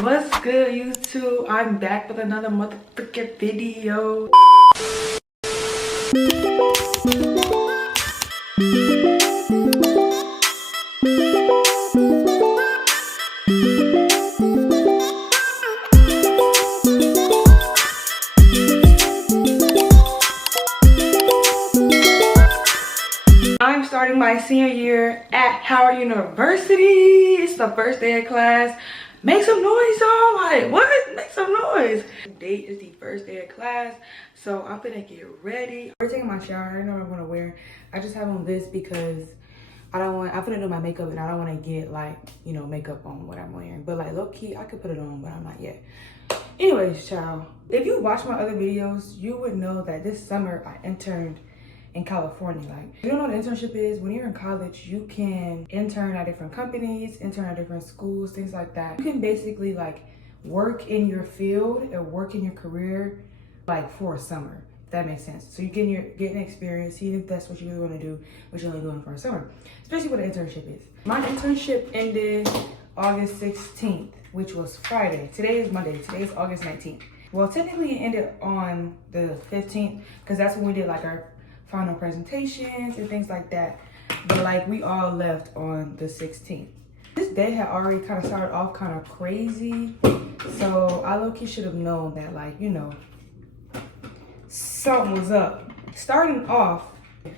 What's good, YouTube? I'm back with another motherfucking video. I'm starting my senior year at Howard University. It's the first day of class. Make some noise, y'all. Like, what? Make some noise. Today is the first day of class, so I'm gonna get ready. We're taking my shower. I don't know what I'm gonna wear. I just have on this because I'm gonna do my makeup and I don't want to get like, you know, makeup on what I'm wearing. But like low key, I could put it on, but I'm not yet. Anyways, child, if you watch my other videos, you would know that this summer I interned in California. Like, you don't know what an internship is? When you're in college, you can intern at different companies, intern at different schools, things like that. You can basically like work in your field or work in your career like for a summer, if that makes sense. So you're getting experience, seeing if that's what you really want to do, what you're only doing for a summer, especially what an internship is. My internship ended August 16th, which was Friday. Today is Monday. Today is August 19th. Well, technically it ended on the 15th because that's when we did like our final presentations and things like that, but like we all left on the 16th. This day had already kind of started off kind of crazy, so I low-key should have known that, like, you know, something was up. Starting off,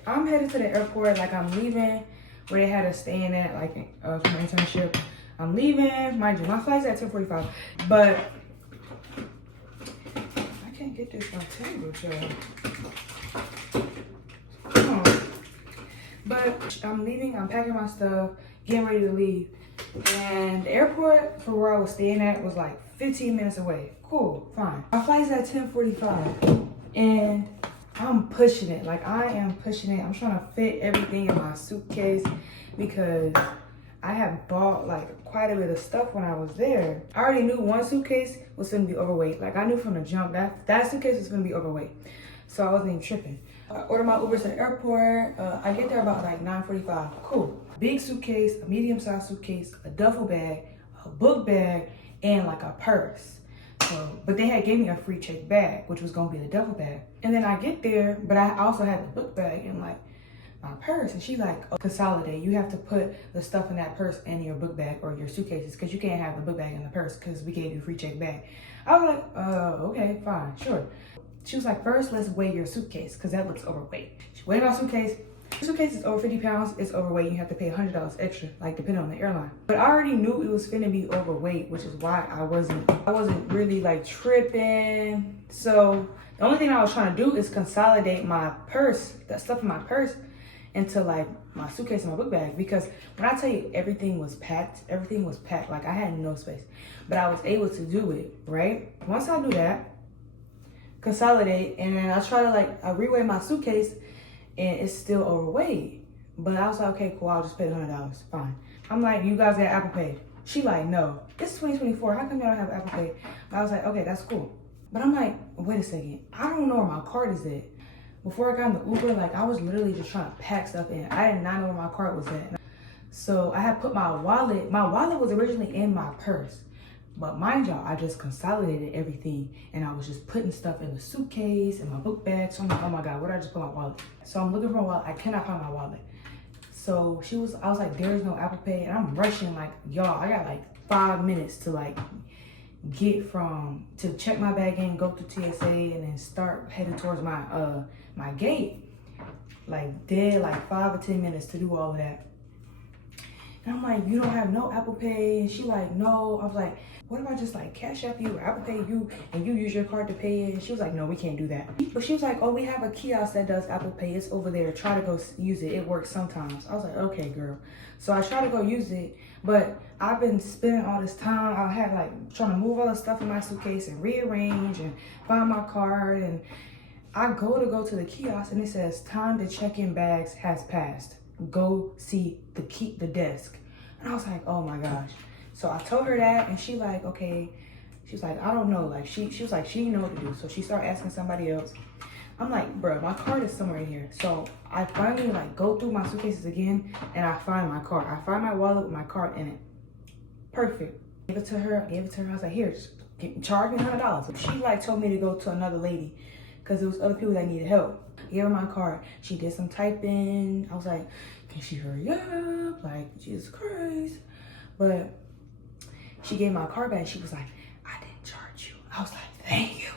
I'm headed to the airport. Like, I'm leaving where they had us staying at, like for my internship. I'm leaving, mind you, my flight's at 10:45, but I can't get this on table, child. But I'm leaving, I'm packing my stuff, getting ready to leave. And the airport for where I was staying at was like 15 minutes away. Cool, fine. My flight's at 10:45 and I'm pushing it. Like, I am pushing it. I'm trying to fit everything in my suitcase because I had bought like quite a bit of stuff when I was there. I already knew one suitcase was gonna be overweight. Like, I knew from the jump that suitcase was gonna be overweight. So I wasn't even tripping. I ordered my Uber to the airport. I get there about like 9:45. Cool. Big suitcase, a medium-sized suitcase, a duffel bag, a book bag, and like a purse. So, but they had gave me a free check bag, which was gonna be the duffel bag. And then I get there, but I also had the book bag and like my purse. And she like, oh, consolidate. You have to put the stuff in that purse in your book bag or your suitcases because you can't have the book bag in the purse because we gave you a free check bag. I was like, okay, fine, sure. She was like, first, let's weigh your suitcase because that looks overweight. She weighed my suitcase. The suitcase is over 50 pounds. It's overweight. You have to pay $100 extra, like depending on the airline. But I already knew it was finna be overweight, which is why I wasn't really like tripping. So the only thing I was trying to do is consolidate my purse, that stuff in my purse, into like my suitcase and my book bag. Because when I tell you everything was packed. Like, I had no space. But I was able to do it, right? Once I do that, consolidate, and then I try to like I reweigh my suitcase and it's still overweight. But I was like, okay, cool, I'll just pay $100. Fine. I'm like, you guys got Apple Pay? She like, no. It's 2024. How come you don't have Apple Pay? But I was like, okay, that's cool. But I'm like, wait a second. I don't know where my card is at. Before I got in the Uber, like I was literally just trying to pack stuff in. I did not know where my card was at. So I had put my wallet. My wallet was originally in my purse. But mind y'all, I just consolidated everything and I was just putting stuff in the suitcase and my book bag. So I'm like, oh my God, where did I just put my wallet? So I'm looking for my wallet. I cannot find my wallet. So I was like, there's no Apple Pay. And I'm rushing like, y'all, I got like 5 minutes to like to check my bag in, go through TSA and then start heading towards my my gate. Like dead like 5 or 10 minutes to do all of that. And I'm like, you don't have no Apple Pay? And she like, no. I was like, what if I just like cash app you or Apple Pay you and you use your card to pay it? And she was like, no, we can't do that. But she was like, oh, we have a kiosk that does Apple Pay. It's over there. Try to go use it. It works sometimes. I was like, okay, girl. So I tried to go use it, but I've been spending all this time. I had like trying to move all the stuff in my suitcase and rearrange and find my card. And I go to the kiosk and it says time to check in bags has passed. Go see the desk. And I was like, oh my gosh. So I told her that and she like, okay. She was like, I don't know. Like she was like, she didn't know what to do. So she started asking somebody else. I'm like, bro, my card is somewhere in here. So I finally like go through my suitcases again and I find my card. I find my wallet with my card in it. Perfect. Gave it to her. I was like, here, charge me $100. She like told me to go to another lady because there was other people that needed help. I gave her my card. She did some typing. I was like, can she hurry up? Like, Jesus Christ. But she gave my card back. She was like, I didn't charge you. I was like, thank you.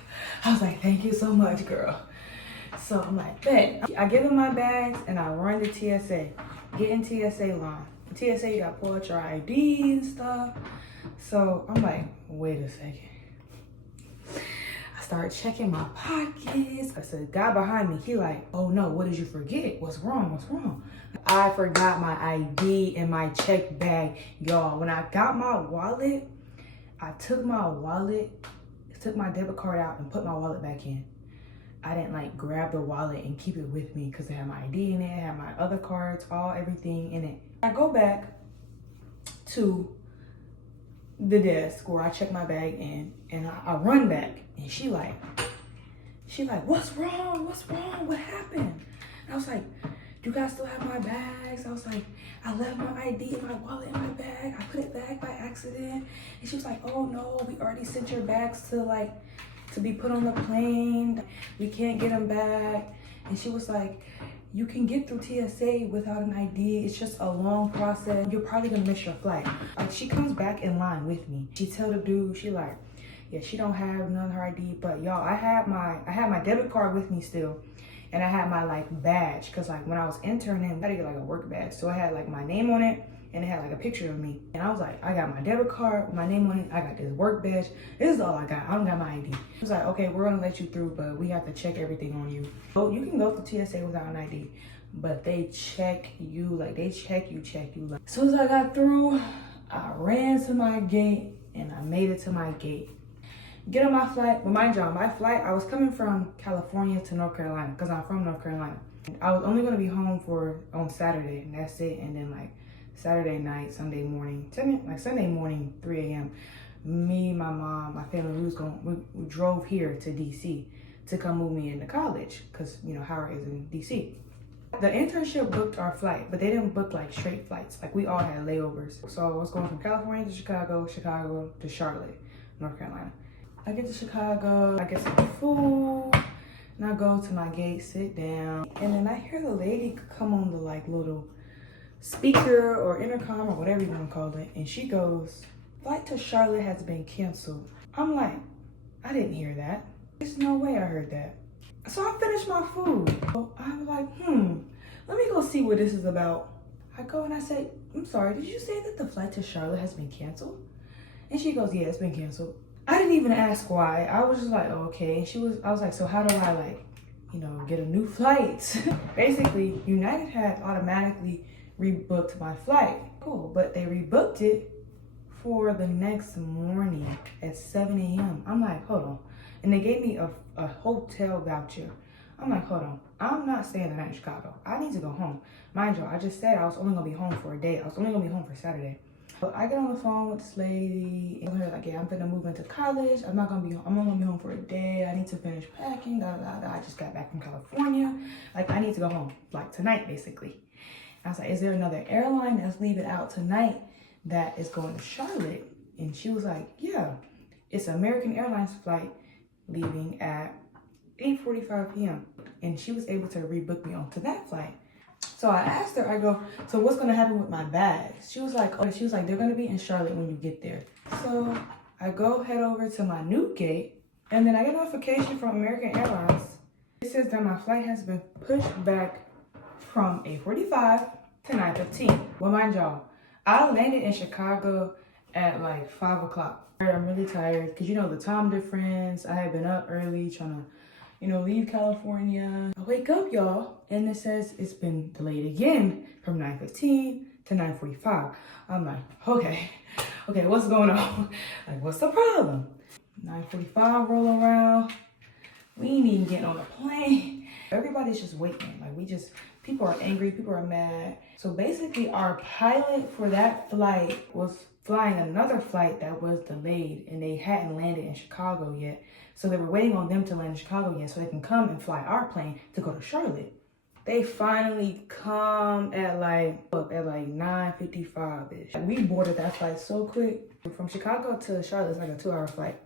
I was like, thank you so much, girl. So I'm like, bet. I give them my bags and I run to TSA. Get in TSA line. In TSA, you gotta pull out your ID and stuff. So I'm like, wait a second. I started checking my pockets. I said, guy behind me, he like, oh no, what did you forget? What's wrong? What's wrong? I forgot my ID in my check bag. Y'all, when I got my wallet, I took my debit card out and put my wallet back in. I didn't like grab the wallet and keep it with me because it had my ID in it, it had my other cards, everything in it. I go back to the desk where I check my bag in, and I run back, and she like, what's wrong? What's wrong? What happened? And I was like, do you guys still have my bags? I was like, I left my ID and my wallet in my bag. I put it back by accident. And she was like, oh no, we already sent your bags to be put on the plane. We can't get them back. And she was like, you can get through TSA without an ID. It's just a long process. You're probably gonna miss your flight. Like, she comes back in line with me. She tell the dude, she like, yeah, she don't have none of her ID, but y'all, I had my debit card with me still. And I had my like badge, cause like when I was interning, I had to get like a work badge. So I had like my name on it, and it had like a picture of me. And I was like, I got my debit card, my name on it, I got this work badge. This is all I got. I don't got my ID. It was like, okay, we're gonna let you through, but we have to check everything on you. So you can go through TSA without an ID, but they check you, like Like, as soon as I got through, I ran to my gate and I made it to my gate. Get on my flight. Well, mind y'all, my flight, I was coming from California to North Carolina because I'm from North Carolina. I was only going to be home on Saturday, and that's it. And then like Saturday night, Sunday morning, Sunday morning, 3 a.m., me, my mom, my family, we drove here to DC to come move me into college because, you know, Howard is in DC. The internship booked our flight, but they didn't book like straight flights. Like, we all had layovers. So I was going from California to Chicago to Charlotte, North Carolina. I get to Chicago, I get some food, and I go to my gate, sit down, and then I hear the lady come on the like little speaker or intercom or whatever you want to call it, and she goes, flight to Charlotte has been canceled. I'm like, I didn't hear that. There's no way I heard that. So I finished my food. So I'm like, let me go see what this is about. I go and I say, I'm sorry, did you say that the flight to Charlotte has been canceled? And she goes, yeah, it's been canceled. I didn't even ask why. I was just like, oh, okay. I was like, so how do I like, you know, get a new flight? Basically, United had automatically rebooked my flight. Cool, but they rebooked it for the next morning at 7 a.m. I'm like, hold on. And they gave me a hotel voucher. I'm like, hold on. I'm not staying the night in Chicago. I need to go home. Mind you, I just said I was only gonna be home for a day. I was only gonna be home for Saturday. So I get on the phone with this lady and her like, yeah, I'm gonna move into college. I'm only gonna be home for a day. I need to finish packing, I just got back from California. Like, I need to go home, like tonight, basically. I was like, is there another airline that's leaving out tonight that is going to Charlotte? And she was like, yeah, it's an American Airlines flight leaving at 8:45 p.m. And she was able to rebook me onto that flight. So I asked her, I go, so what's gonna happen with my bags? She was like, they're gonna be in Charlotte when you get there. So I go head over to my new gate, and then I get a notification from American Airlines. It says that my flight has been pushed back from 8:45 to 9:15. Well, mind y'all, I landed in Chicago at like 5 o'clock. I'm really tired because, you know, the time difference. I had been up early trying to, you know, leave California. I wake up, y'all, and it says it's been delayed again from 9:15 to 9:45. I'm like, okay, what's going on? Like, what's the problem? 9:45 roll around. We ain't even getting on the plane. Everybody's just waiting. Like, people are angry, people are mad. So basically, our pilot for that flight was flying another flight that was delayed, and they hadn't landed in Chicago yet. So they were waiting on them to land in Chicago yet so they can come and fly our plane to go to Charlotte. They finally come at like 9:55-ish. We boarded that flight so quick. From Chicago to Charlotte, it's like a 2-hour flight.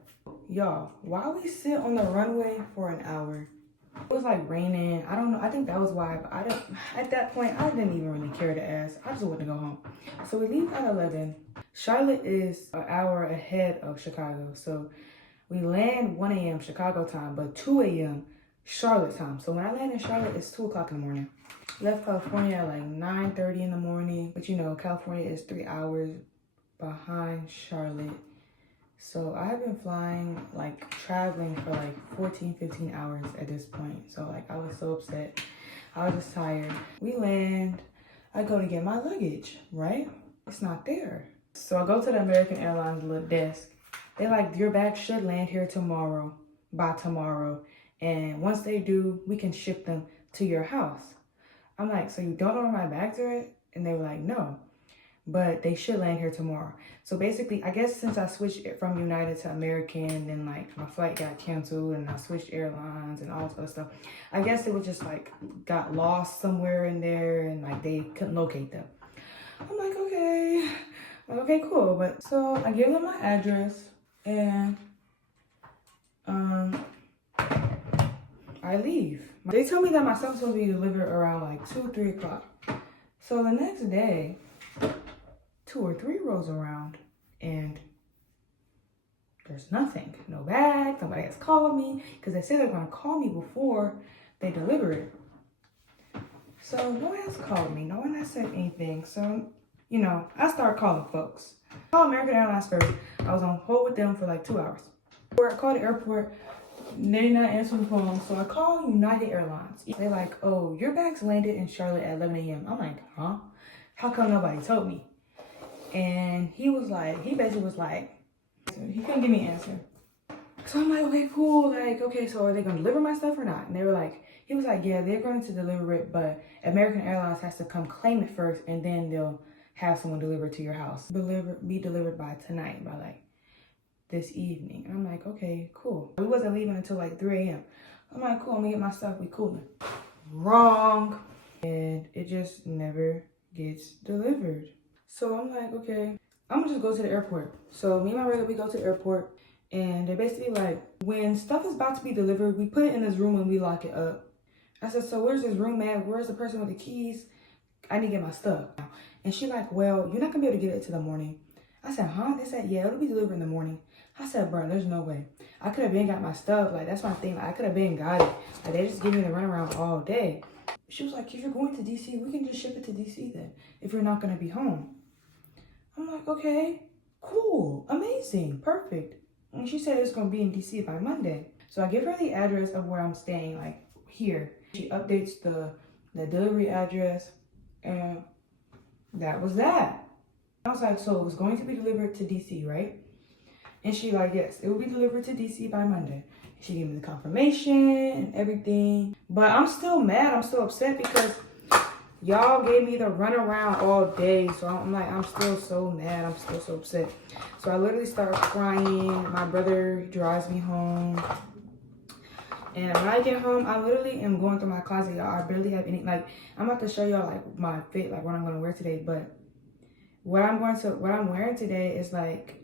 Y'all, why we sit on the runway for an hour? It was like raining. I don't know. I think that was why. But at that point, I didn't even really care to ask. I just wanted to go home. So we leave at 11. Charlotte is an hour ahead of Chicago. So we land 1 a.m. Chicago time, but 2 a.m. Charlotte time. So when I land in Charlotte, it's 2 o'clock in the morning. Left California at like 9:30 in the morning. But you know, California is 3 hours behind Charlotte. So I have been flying, like traveling for like 14-15 hours at this point. So like I was so upset. I was just tired. We land, I go to get my luggage, right? It's not there. So I go to the American Airlines little desk. They're like, your bag should land here tomorrow, by tomorrow. And once they do, we can ship them to your house. I'm like, so you don't know where my bags are at? And they were like, no, but they should land here tomorrow. So basically, I guess since I switched it from United to American, then like my flight got canceled and I switched airlines and all this other stuff. I guess it was just like got lost somewhere in there and like they couldn't locate them. I'm like, okay, cool. But so I give them my address and I leave. They told me that my stuff's supposed to be delivered around like 2-3 o'clock. So the next day, 2 or 3 rolls around and there's nothing. No bag. Nobody has called me because they said they're going to call me before they deliver it. So no one has called me. No one has said anything. So, you know, I started calling folks. I called American Airlines first. I was on hold with them for like 2 hours. I called the airport. They not answering the phone. So I called United Airlines. They're like, oh, your bags landed in Charlotte at 11 a.m. I'm like, huh? How come nobody told me? And he basically was like, he couldn't give me an answer. So I'm like, okay, cool. Like, okay, so are they going to deliver my stuff or not? And they were like, he was like, yeah, they're going to deliver it, but American Airlines has to come claim it first, and then they'll have someone deliver it to your house. Be delivered by tonight, by like this evening. And I'm like, okay, cool. We wasn't leaving until like 3 a.m. I'm like, cool, I'm going to get my stuff. We cooling. Wrong. And it just never gets delivered. So I'm like, okay, I'm gonna just go to the airport. So me and my brother, we go to the airport and they're basically like, when stuff is about to be delivered, we put it in this room and we lock it up. I said, so where's this room at? Where's the person with the keys? I need to get my stuff. And she like, well, you're not gonna be able to get it till the morning. I said, huh? They said, yeah, it'll be delivered in the morning. I said, bro, there's no way. I could have been got my stuff. Like, that's my thing. Like, I could have been got it. Like, they just give me the runaround all day. She was like, if you're going to DC, we can just ship it to DC then, if you're not gonna be home. I'm like, okay, cool, amazing, perfect. And she said it's gonna be in DC by Monday. So I give her the address of where I'm staying, like here. She updates the delivery address, and that was that. I was like, so it was going to be delivered to DC, right? And she like, yes, it will be delivered to DC by Monday. She gave me the confirmation and everything. But I'm still mad, I'm still upset because y'all gave me the runaround all day. So I'm still so mad. I'm still so upset. So I literally start crying. My brother drives me home. And when I get home, I literally am going through my closet, y'all. I barely have any, like, I'm about to show y'all, like, my fit, like, what I'm going to wear today. But what I'm wearing today is, like,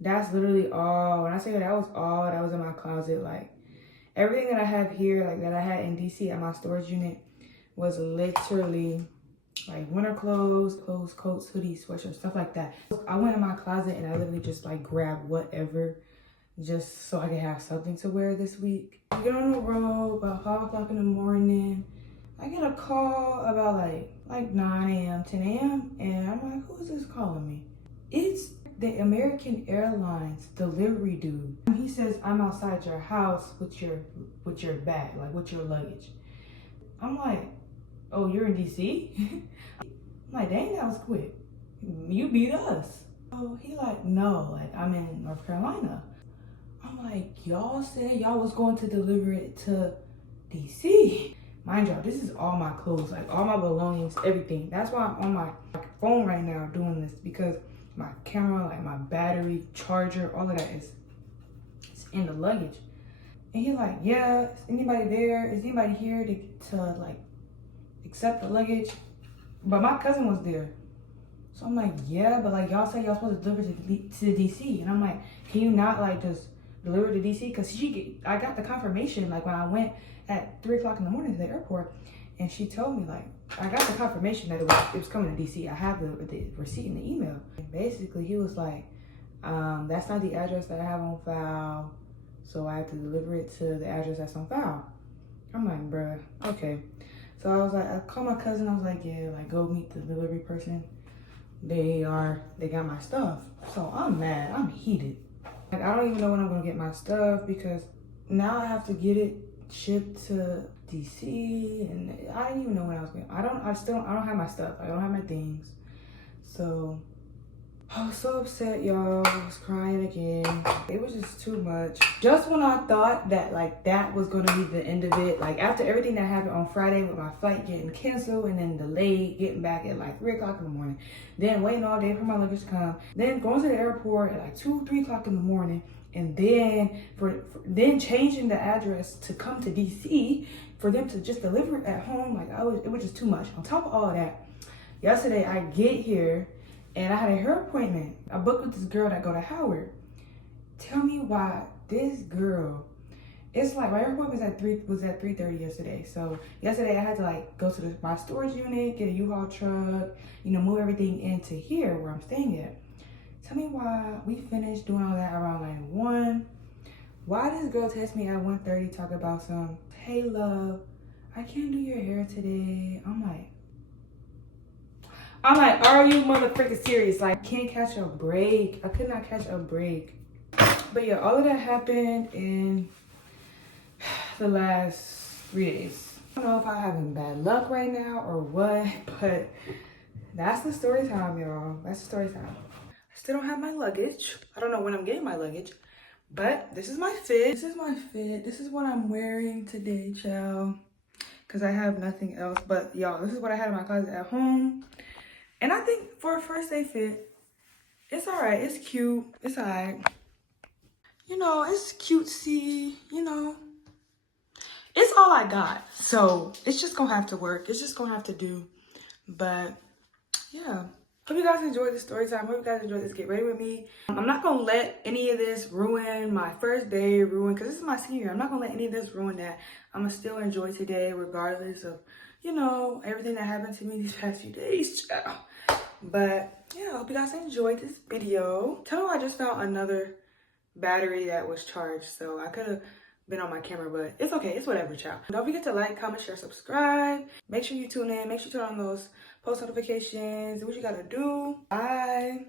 that's literally all. When I say that was all that was in my closet. Like, everything that I have here, like, that I had in DC at my storage unit, was literally like winter clothes, coats, hoodies, sweatshirts, stuff like that. I went in my closet and I literally just like grabbed whatever just so I could have something to wear this week. I get on the road about 5 o'clock in the morning. I get a call about like 9 a.m., 10 a.m. and I'm like, who is this calling me? It's the American Airlines delivery dude. He says, I'm outside your house with your bag, like with your luggage. I'm like, oh, you're in DC? I'm like, dang, that was quick. You beat us. Oh, he like, no, like I'm in North Carolina. I'm like, y'all said y'all was going to deliver it to DC. Mind y'all, this is all my clothes, like all my belongings, everything. That's why I'm on my phone right now doing this, because my camera, like my battery, charger, all of that is in the luggage. And he's like, yeah, is anybody there? Is anybody here to like accept the luggage? But my cousin was there. So I'm like, yeah, but like y'all said y'all supposed to deliver to DC. And I'm like, can you not like just deliver to DC? Cause I got the confirmation like when I went at 3 o'clock in the morning to the airport, and she told me like, I got the confirmation that it was coming to DC. I have the receipt in the email. And basically he was like, that's not the address that I have on file. So I have to deliver it to the address that's on file. I'm like, bruh, okay. So I was like, I called my cousin. I was like, yeah, like go meet the delivery person. They got my stuff. So I'm mad, I'm heated. Like I don't even know when I'm gonna get my stuff because now I have to get it shipped to DC, and I didn't even know when I was going. I don't have my stuff. I don't have my things. So I was so upset, y'all. I was crying again. It was just too much. Just when I thought that like that was gonna be the end of it, like after everything that happened on Friday with my flight getting canceled and then delayed, getting back at like 3 o'clock in the morning, then waiting all day for my luggage to come, then going to the airport at like 2, 3 o'clock in the morning, and then then changing the address to come to DC for them to just deliver it at home, like it was just too much. On top of all of that, yesterday I get here and I had a hair appointment. I booked with this girl that go to Howard. Tell me why this girl, it's like my hair appointment was at 3:30 yesterday. So yesterday I had to like go to my storage unit, get a U-Haul truck, move everything into here where I'm staying at. Tell me why we finished doing all that around like 1. Why this girl text me at 1:30 talk about some, hey love, I can't do your hair today. I'm like, are you motherfucking serious? Like, I can't catch a break. I could not catch a break. But yeah, all of that happened in the last 3 days. I don't know if I'm having bad luck right now or what, but that's the story time, y'all. That's the story time. I still don't have my luggage. I don't know when I'm getting my luggage, but this is my fit. This is my fit. This is what I'm wearing today, child, because I have nothing else. But y'all, this is what I had in my closet at home. And I think for a first day fit, it's all right. It's cute. It's all right. It's cutesy, It's all I got. So it's just going to have to work. It's just going to have to do. But yeah. Hope you guys enjoyed this story time. Hope you guys enjoyed this Get Ready With Me. I'm not going to let any of this ruin my first day, because this is my senior year. I'm not going to let any of this ruin that. I'm going to still enjoy today regardless of, everything that happened to me these past few days. But yeah, I hope you guys enjoyed this video. Tell me I just found another battery that was charged, so I could have been on my camera, but it's okay. It's whatever, child. Don't forget to like, comment, share, subscribe. Make sure you tune in. Make sure you turn on those post notifications. Do what you gotta do. Bye.